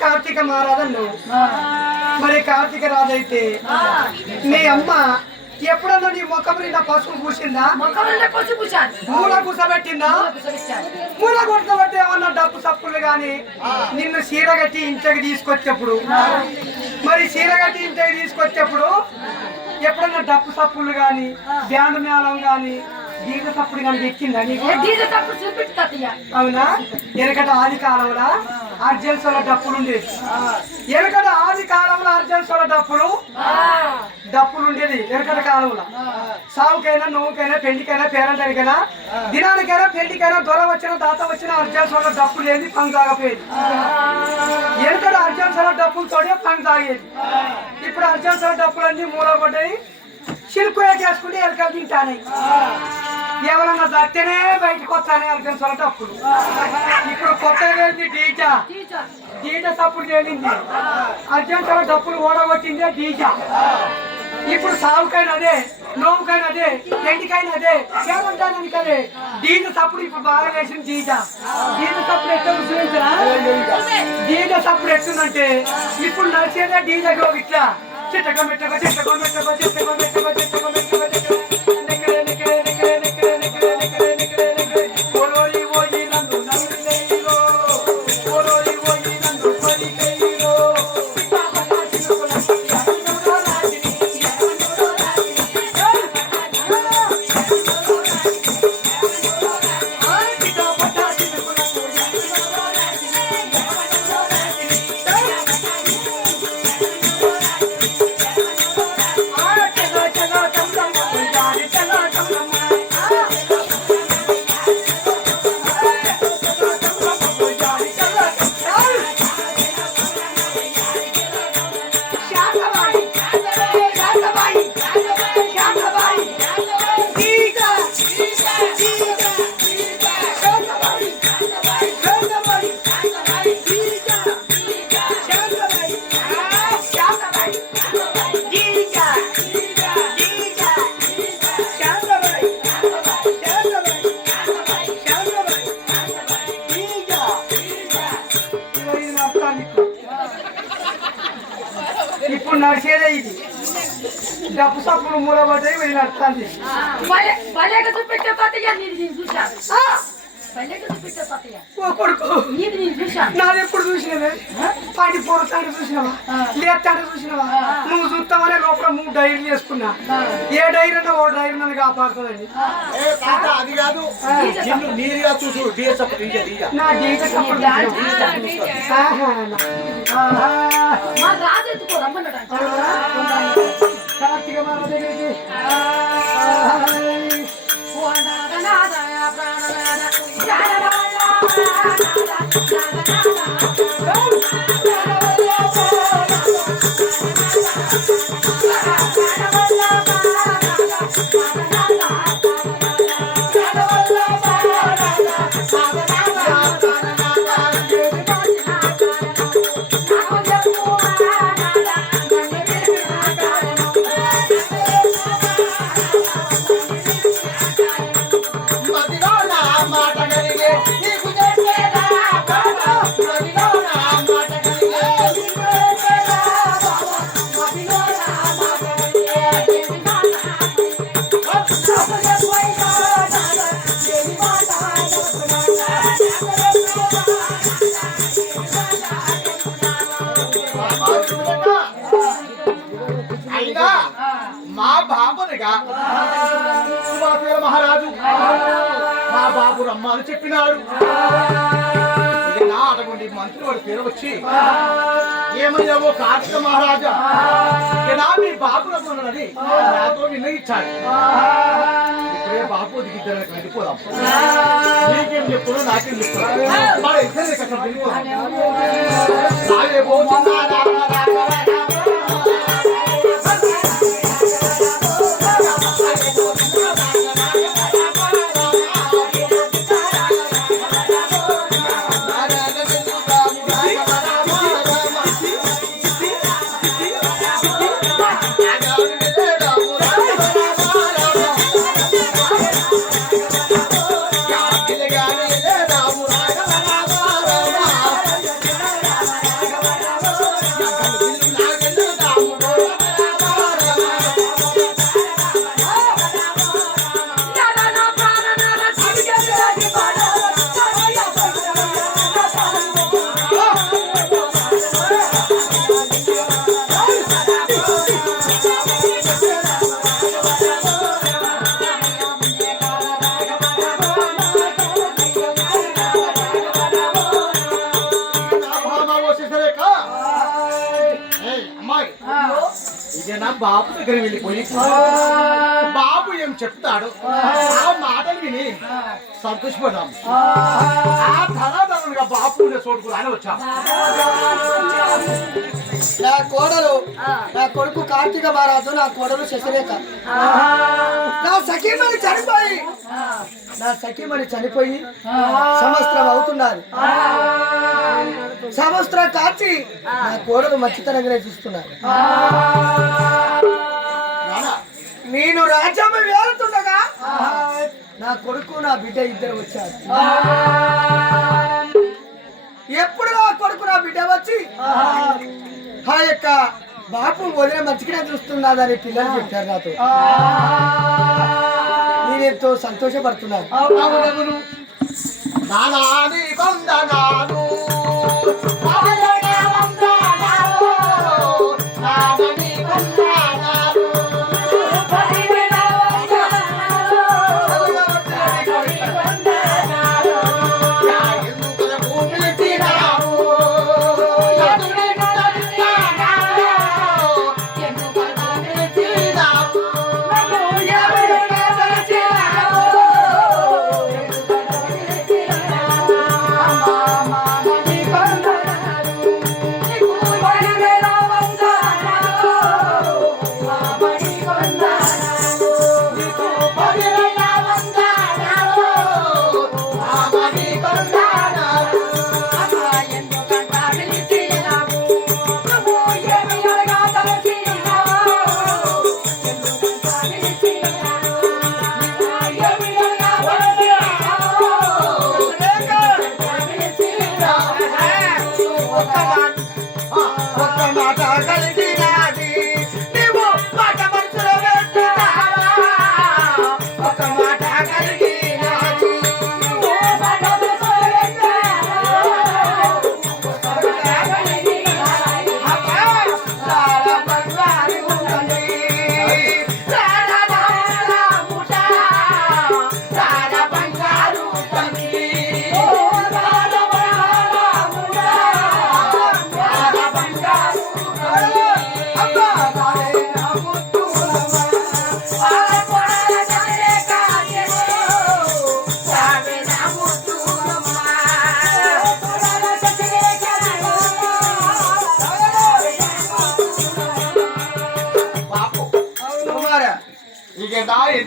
కార్తీక మహారాజన్ నువ్వు మరి కార్తీక రాజైతే నీ అమ్మ ఎప్పుడన్నా నీ ముఖం నిండా పసుపు పూసిందా? మూల కూసబెట్టిందా? మూల కూర్చోబెట్టి ఏమన్నా డబ్బు సప్పులు గాని నిన్ను చీరగట్టి ఇంటికి తీసుకొచ్చేప్పుడు? మరి చీరగట్టి ఇంటికి తీసుకొచ్చేప్పుడు ఎప్పుడన్నా డబ్బు సప్పులు గాని బ్యాండ్ మేళం గాని గీత సప్పుడు గాని ఎక్కిందా నీకు? అవునా? ఎనకట ఆది కాలంలో అర్జెన్సోల డప్పులు ఉండేది ఎనకట ఆది కాలంలో అర్జెన్సోల డప్పులు డప్పులు ఉండేది ఎరకల కాలంలో సావుకైనా నువ్వుకైనా పెళ్ళికైనా పేరంటానికైనా దినానికైనా పెళ్ళికైనా దొర వచ్చిన దాత వచ్చిన అర్జన్ డప్పు లేని పని తాగపోయేది. ఎరకడ అర్జన్ సోడ డప్పులతోనే పని తాగేది. ఇప్పుడు అర్జన్ సోడ డప్పులన్నీ మూలపడ్డాయి చిలుకులే చేసుకుంటే ఎరకలు తింటానే. ఎవరన్నా దత్తనే బయటకు వస్తానే అర్జున్ సోడ డప్పులు. ఇప్పుడు కొత్తగా డీజా. డీజా తప్పుడు చేయండి అర్జున్ సోడ డప్పులు ఓడగొచ్చిందే డీజా. ఇప్పుడు సావుకైనా అదే నోవుకైనా అదే ఎండికైనా అదే ఏమంటాను కదే దీని తప్పుడు ఇప్పుడు బాగా వేసిన జీజ. దీని తప్పుడు ఎట్లా చూపించరా డీజ తప్పుడు ఎట్టుందంటే ఇప్పుడు నడిచేదే డీజగో ఇట్లా. చిట్టక మెట్టక చిట్టక మెట్టక చిట్టక మెట్టక చిట్టక మెట్టక చిట్టక ఇప్పుడు నడిచేదే ఇది డబ్బు సప్పులు మూలబడ్డాయి వీళ్ళు నడుస్తుంది. ఓ కొడుకు. నాది ఎప్పుడు చూసినవే? పాటి పొరతాడు చూసినావా? లేస్తాడు చూసినావా? నువ్వు చూస్తామనే లోపల మూడు డైరీలు చేసుకున్నా. ఏ డైరీ అన్నా ఓ డైరీ నన్ను కాపాడుతుందండి. అది కాదు. నిన్ను నీరుగా చూసు. డీజే డీజే నా. కార్తీక దగ్గరికి. la, la, la. అని చెప్పినాడు. అటువంటి మంత్రి వాడి పేరు వచ్చి ఏమయ్యావో కార్తీక మహారాజా? మీ బాపులతో ఉన్నది నాతో నిర్ణయించాలి ఇప్పుడే బాపు దిగిద్దరు వెళ్ళిపోదాం నీకేం చెప్తున్నా నాకేం చెప్తున్నా. మా ఇద్దరు వెళ్ళిపోదాం దగ్గర వెళ్ళిపోయి బాబు ఏం చెప్తాడు ఆ. మాటలు విని సంతోషపడ్డాం. ఆ. ధనాధనులుగా బాబు చోటుకు అని వచ్చాం నా కోడలు నా కొడుకు కార్తీక మహారాజు నా కోడలు శశిరేఖ. నా సఖీమణి చనిపోయి. నా సఖీమణి చనిపోయి సంవత్సరం అవుతున్నారు. సంవత్సరం కాచి నా కోడలు మంచితనంగానే చూస్తున్నారు. నానా, నేను రాజ్యం వేలుతుండగా నా కొడుకు నా బిడ్డ ఇద్దరు వచ్చారు. ఎప్పుడు నా కొడుకు నా బిడ్డ వచ్చి ఆ యొక్క బాపు వదిన మంచిగానే చూస్తున్నాదని పిల్లలు చెప్పారు నాతో. నేనెంతో సంతోషపడుతున్నాను.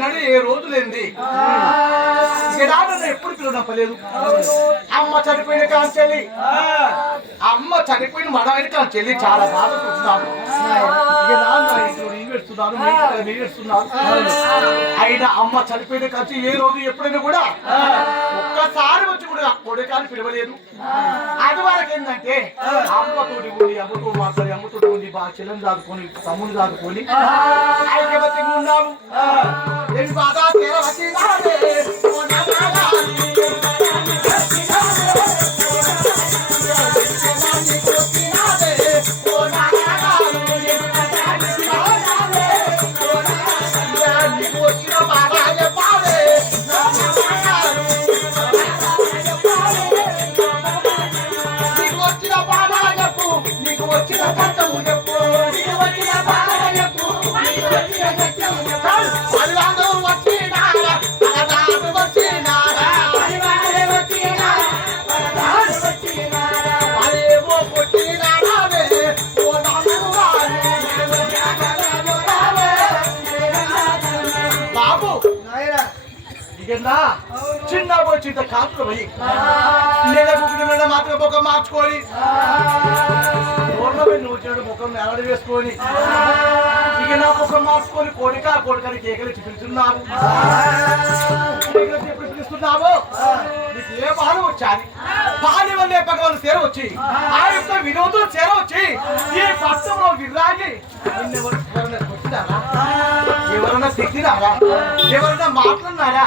నా ఎన్నడూ ఏ రోజు లేనిది ఇక నా నన్ను ఎప్పుడు పిలవనప్పలేదు. అమ్మ చనిపోయిన కాంచెల్లి అమ్మ చనిపోయిన మనమైన కాంచెల్లి చాలా బాధపడుతున్నాను. ఇక నా నా ఇంట్లో నేను పెడుతున్నాను మీ ఇంట్లో మీరు పెడుతున్నాను అయినా అమ్మ చనిపోయిన కాంచి ఏ రోజు ఎప్పుడైనా కూడా ఒక్కసారి వచ్చి కూడా కొడుకాని పిలవలేదు. అది వరకు ఏంటంటే అమ్మతోటి ఉండి అమ్మతో మాట్లాడి అమ్మతోటి ఉండి బాగా చెల్లెని దాదుకొని తమ్ముని దాదుకొని ఐక్యమత్యంగా ఉన్నాము ఏమి బాధ తెరవతి నాదే, ఓ నన్నారాలి. వచ్చింత కాపులు కుటుంబం మాత్రం ముఖం మార్చుకొని. ఓర్నమెంట్ వచ్చాడు ముఖం నెలడి వేసుకొని. ఇక నా ముఖం మార్చుకొని కోడిక కోడికని కేకలు పిలుస్తున్నావు కేకలు పిలుస్తున్నావు? నీకు ఏ బాధ వచ్చాయి పాలి వల్లే పగవాళ్ళు చేర వచ్చి ఆ యొక్క వినోదులు చేర వచ్చి ఈ పట్టంలో విరాగి నిన్నెవరు ఎవరైనా కొట్టినారా ఎవరైనా తిట్టినారా? ఎవరైనా మాట్లాడినారా?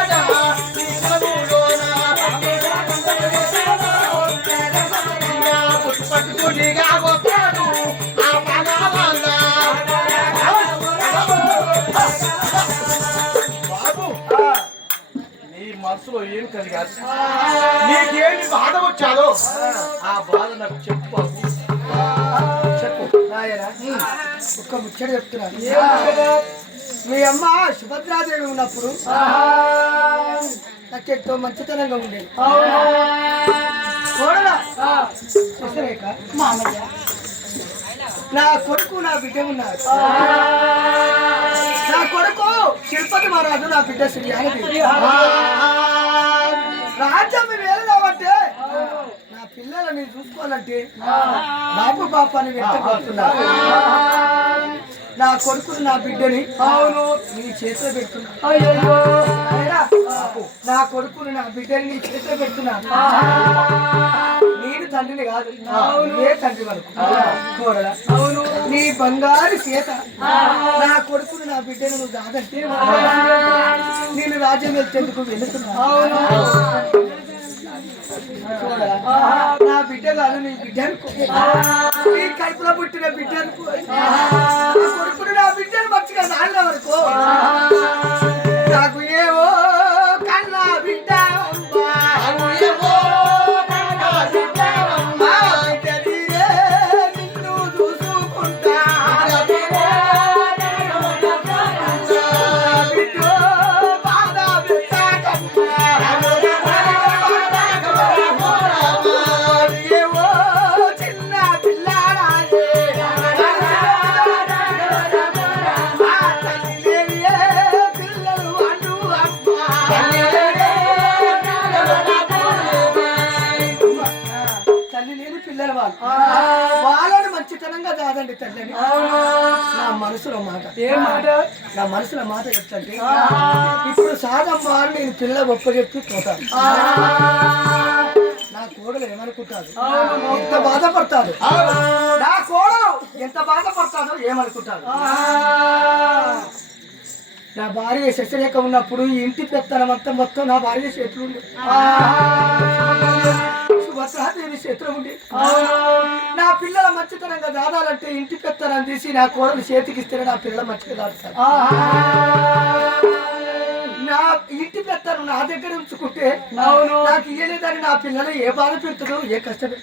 మనసులో ఏం కలిగాదు నీకేమి బాధ వచ్చాదో? ఆ బాధ నాకు చెప్పు. చెప్పు. నాయనా ఒక్క ముచ్చట చెప్తున్నాను మీ అమ్మ సుభద్రాదేవి ఉన్నప్పుడు నాకెంతో మంచితనంగా ఉండేది. కోడలా? మామయ్య. నా కొడుకు నా బిడ్డ ఉన్నారు. నా కొడుకు తిరుపతి మహారాజు నా బిడ్డ శ్రీయానదేవి రాజ్యం వేలదామంటే నా పిల్లలని చూసుకోవాలంటే బాబు బాబు అని నా కొడుకుని నా బిడ్డని అవును. నీ చేతిలో పెడుతున్నా నాయనా, నా కొడుకుని నా బిడ్డని నీ చేతిలో పెడుతున్నా నేను తండ్రిని కాదు. ఏ తండ్రి వరకు? కోడలా అవును. నీ బంగారు చేత నా కొడుకుని నా బిడ్డను నువ్వు కాదంటే నేను రాజ్యం వెళ్తేందుకు వెళుతున్నా చూడరా, నా బిడ్డ కాదు నీ బిడ్డ అనుకో నీ కడుపులో పుట్టిన బిడ్డ అనుకో నా కొడుకుని నా బిడ్డను మంచిగా నాన్న వరకు. నాకు ఏ మాట? నా మనసులో మాట చెప్తంటే ఇప్పుడు సాగమ్మా నేను పిల్ల గొప్ప చెప్పి పోతాను. నా కోడలు ఏమనుకుంటాడు ఎంత బాధపడతాడు నా కోడలు ఎంత బాధపడతాడో ఏమనుకుంటాడు నా భార్య శశరేఖ ఉన్నప్పుడు ఈ ఇంటి పెత్తనం అంతా మొత్తం నా భార్య చేతులు చేతులు ఉండే నా పిల్లల మంచితనంగా దాదాలంటే ఇంటి పెత్తనం తీసి నా కోడలు చేతికిస్తే నా పిల్లల మంచిగా దాడుతారు నా ఇంటి పెత్తనం నా దగ్గర ఉంచుకుంటే నాకు ఇయ్యలేదని నా పిల్లలు ఏ బాధ పెడుతుందో ఏ కష్టం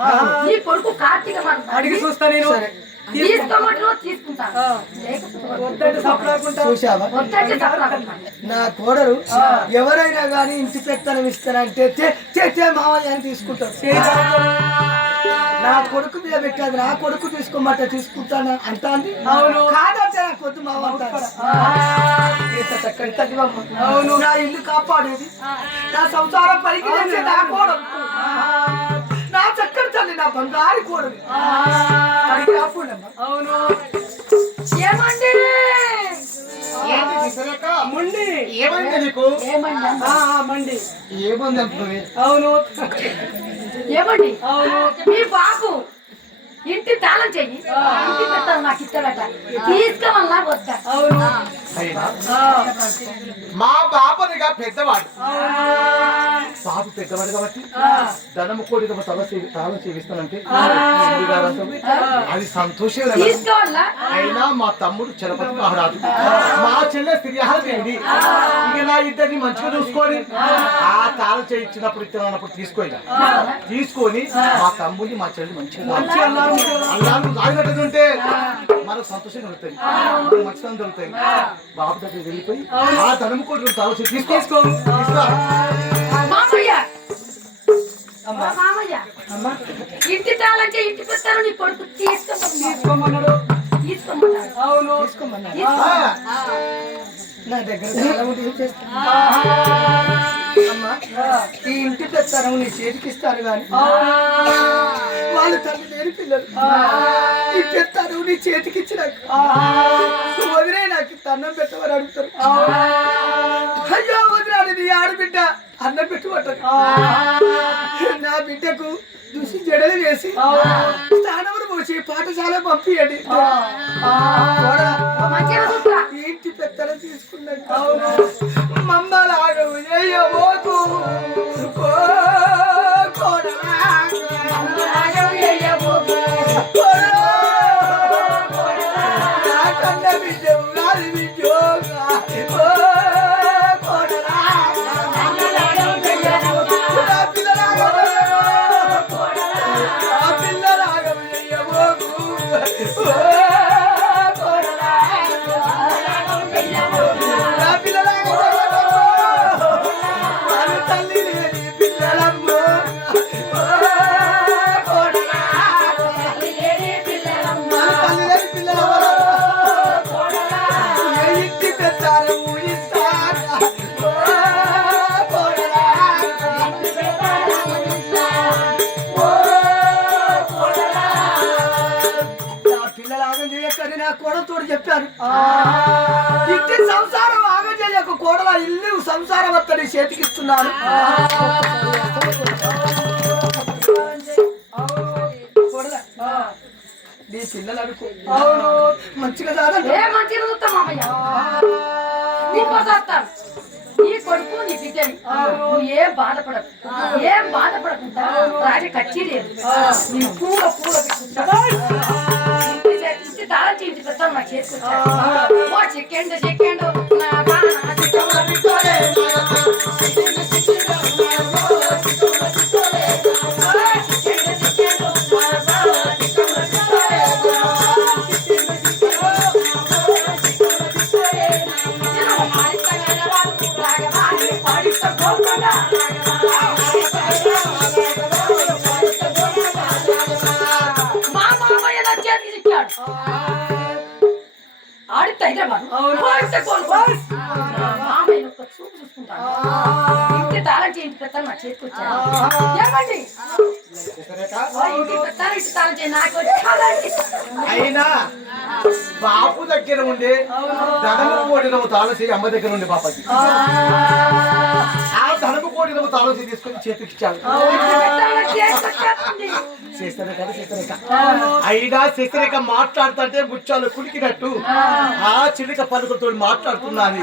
నాకు నీ కొడుకు కార్తీక అడిగి చూస్తా నేను. నా కోడలు ఎవరైనా కానీ ఇంటి పెత్తనం ఇస్తానంటే "తే- తే- తే మావయ్య అని తీసుకుంటారు. నా కొడుకు మీద పెట్టాది నా కొడుకు తీసుకోమంటే తీసుకుంటాను అంటాంది అవును. కాదంటే నా కొద్దు మావ అంటాడు. ఇంత చక్కని తల్లి అమ్మ. అవును. నా ఇల్లు కాపాడేది. నా సంసారం పైకి తెచ్చే నా కోడలు నా చక్కని తల్లి నా బంగారు కోడలు. అవును. ఏమండి? ముండి. ఏమైంది నీకు? ఏమండి? ఆ, ఆ, మండి. ఏముంది అంటున్నావే? అవును. ఏమండి? మీ బాబు ఇంటి తాళం చెయ్యి. ఇంటి పెడతాను నాకు ఇస్తాడట. తీసుకోమన్నా వద్దా అవును. అయినా మా బాబనిగా పెద్దవాడు. బాబు పెద్దవాడు కాబట్టి ధనము కోడి తల తాళం సేవిస్తానంటే అసలు? అది సంతోషం అయినా మా తమ్ముడు చలపతి మహారాజు. మా చెల్లె శ్రీహాదేవి ఇక నా ఇద్దరిని మంచిగా చూసుకొని ఆ. తాళం చేయించినప్పుడు ఇచ్చినప్పుడు తీసుకోయినా తీసుకొని మా తమ్ముడిని మా చెల్లి మంచిగా అల్లాను తాగినట్టుంటే మనకు సంతోషం కలుగుతుంది. మనకు మంచితనం దొరుకుతాయి బాబు దగ్గర వెళ్ళిపోయి ఆ ధనము కోటి తాళం చేయి తీసుకో. ఇంటి తాళం చెయ్యి ఇంటి పెడతాను నీ కొడుకు తీసుకోమన్నా తీసుకోమన్నాడు. తీసుకోమన్నాడు. అవును. తీసుకోమన్నాడు. నా దగ్గర? అమ్మా ఈ ఇంటి నీ చేతికి ఇస్తాను కానీ. వాళ్ళు తల్లి లేని పిల్లలు. ఈ పెత్తనం నీ చేతికి ఇచ్చినాక. వదిలే నాకు అన్నం పెట్టమని అడుగుతారు. అయ్యో వదిలాడు నీ ఆడబిడ్డ అన్నం పెట్టుబట్టదు నా బిడ్డకు దుసి జడలు వేసి స్నానములు పోసి పాఠశాల పంపియండి. ఇంటి పెత్తనం తీసుకున్నాక మమ్మలాగవు అయ్యబోకు చెప్పాను ఇంటి సంసారం ఆగం చేయక కోడల ఇల్లు సంసారం అత్తని చేతికిస్తున్నాను నీ పిల్లలు అనుకో అవును మంచిగా కాదండి ఏ మంచిగా చూస్తాం మామయ్య? నీకోసం వస్తాను నీ కొడుకు నీ బిడ్డని. నువ్వు ఏం బాధపడకు. ఏం బాధపడకుండా రాజు కచ్చి లేదు. నీ పూల పూల తాళం చేయించి పెడతాను నా చేసుకొచ్చాను ఓ చెక్కండు చెక్కండు నా బాణ. ఆడితే హైదరాబాద్ పోయితే కోలుకోవాలి. మామయ్య ఒక్క చూపు చూసుకుంటాను ఇంటి తాళం చేయించి పెడతాను నా చేతికి వచ్చాను ఏమండి? ఓ ఇంటి పెడతాను ఇంటి తాళం చేయి నాకు వచ్చాలండి అయినా బాపు దగ్గర ఉండే ధనము కోడినము తాళసి అమ్మ దగ్గర ఉండే పాపకి ధనము కోడినము తాళసి తీసుకొని చేతికిచ్చాను ఇంటి పెడతాను నా చేతికి వచ్చేస్తుంది శశిరేఖ శశిరేఖ అయినా శశిరేఖ మాట్లాడుతుంటే ముచ్చాలు కులికినట్టు. ఆ. చిలిక పలుకుతో మాట్లాడుతున్నాను.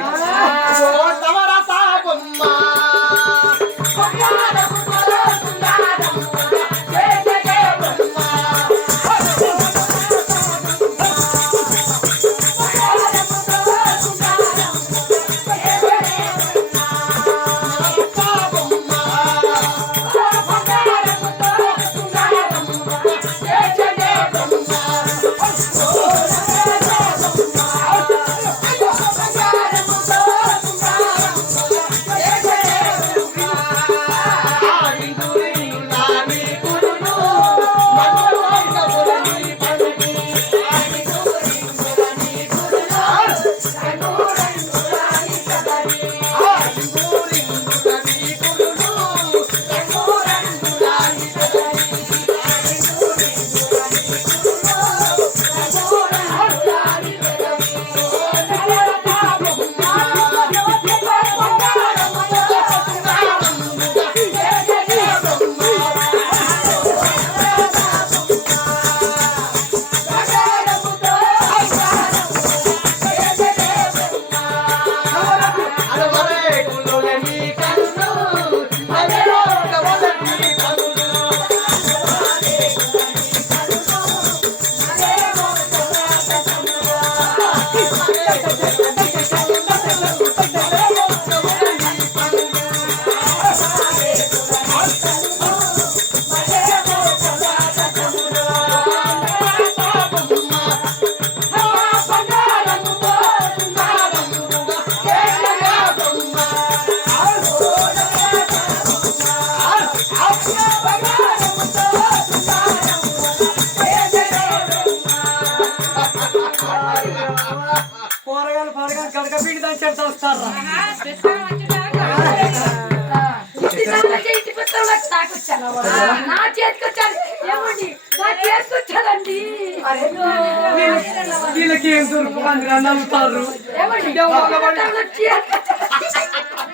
చేతికి వచ్చాను.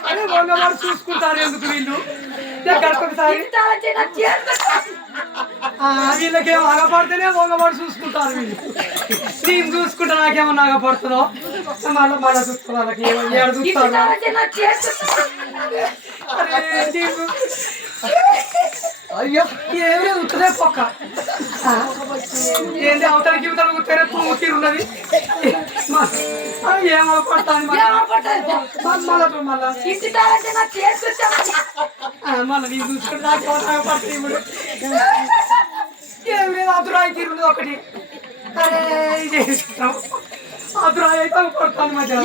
అరే మగవాడు చూసుకుంటారు ఎందుకు వీళ్ళు. ఆ, వీళ్ళకేం ఆగపడితేనే మగవాడు చూసుకుంటారు వీళ్ళు. నేను చూసుకుంటే నాకేమన్నా ఆగపడుతుందో మళ్ళీ మళ్ళీ చూస్తారు వాళ్ళకి. ఏం- ఏడ అయ్యో ఏం లేదు ఉత్తదే పొక్క ఏంటి అవతలకి ఇవతల ఉత్తరే పువ్వు తీరున్నది ఏమో ఏమో పట్టదు. మళ్ళా మళ్ళా నా చూసుకుంటే నాకేమన్నా పడుతుంది ఇప్పుడు ఏం లేదు అదురాయి తీరున్నది ఒకటి అరే ఇది అదురాయి అయితే పడతాను మధ్య